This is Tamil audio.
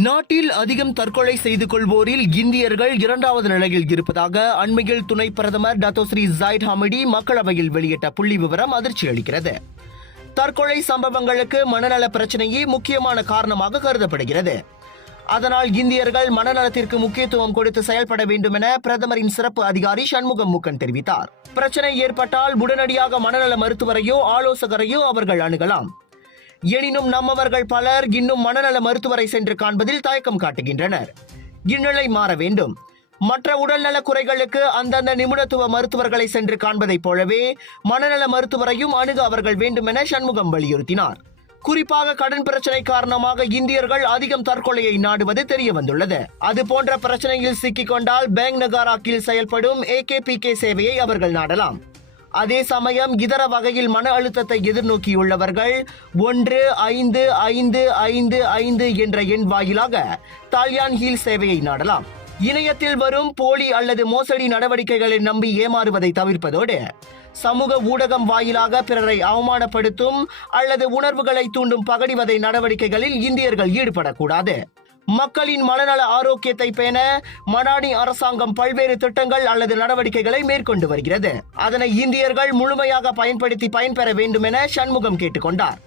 நாட்டில் அதிகம் தற்கொலை செய்து கொள்வோரில் இந்தியர்கள் இரண்டாவது நிலையில் இருப்பதாக அண்மையில் துணை பிரதமர் டத்தோஸ்ரீ ஜாயிட் ஹமிடி மக்களவையில் வெளியிட்ட புள்ளி விவரம் அதிர்ச்சி அளிக்கிறது. தற்கொலை சம்பவங்களுக்கு மனநல பிரச்சனையே முக்கியமான காரணமாக கருதப்படுகிறது. அதனால் இந்தியர்கள் மனநலத்திற்கு முக்கியத்துவம் கொடுத்து செயல்பட வேண்டும் என பிரதமரின் சிறப்பு அதிகாரி சண்முகம் மூக்கன் தெரிவித்தார். பிரச்சனை ஏற்பட்டால் உடனடியாக மனநல மருத்துவரையோ ஆலோசகரையோ அவர்கள் அணுகலாம். எனினும் நம்மவர்கள் பலர் இன்னும் மனநல மருத்துவரை சென்று காண்பதில் தயக்கம் காட்டுகின்றனர். இந்நிலை மாற வேண்டும். மற்ற உடல்நல குறைகளுக்கு அந்தந்த நிபுணத்துவ மருத்துவர்களை சென்று காண்பதைப் போலவே மனநல மருத்துவரையும் அணுக அவர்கள் வேண்டும் என சண்முகம் வலியுறுத்தினார். குறிப்பாக கடன் பிரச்சனை காரணமாக இந்தியர்கள் அதிகம் தற்கொலையை நாடுவது தெரிய வந்துள்ளது. அது போன்ற பிரச்சனையில் சிக்கிக் கொண்டால் பேங்க் நகாராக்கில் செயல்படும் AKPK சேவையை அவர்கள் நாடலாம். அதே சமயம் இதர வகையில் மன அழுத்தத்தை எதிர்நோக்கியுள்ளவர்கள் 155555 என்ற எண் வாயிலாக தால்யான் ஹீல் சேவையை நாடலாம். இணையத்தில் வரும் போலி அல்லது மோசடி நடவடிக்கைகளை நம்பி ஏமாறுவதை தவிர்ப்பதோடு சமூக ஊடகம் வாயிலாக பிறரை அவமானப்படுத்தும் அல்லது உணர்வுகளை தூண்டும் பகடிவதை நடவடிக்கைகளில் இந்தியர்கள் ஈடுபடக்கூடாது. மக்களின் மனநல ஆரோக்கியத்தை பேண மடானி அரசாங்கம் பல்வேறு திட்டங்கள் அல்லது நடவடிக்கைகளை மேற்கொண்டு வருகிறது. அதனை இந்தியர்கள் முழுமையாக பயன்படுத்தி பயன்பெற வேண்டும் என சண்முகம் கேட்டுக்கொண்டார்.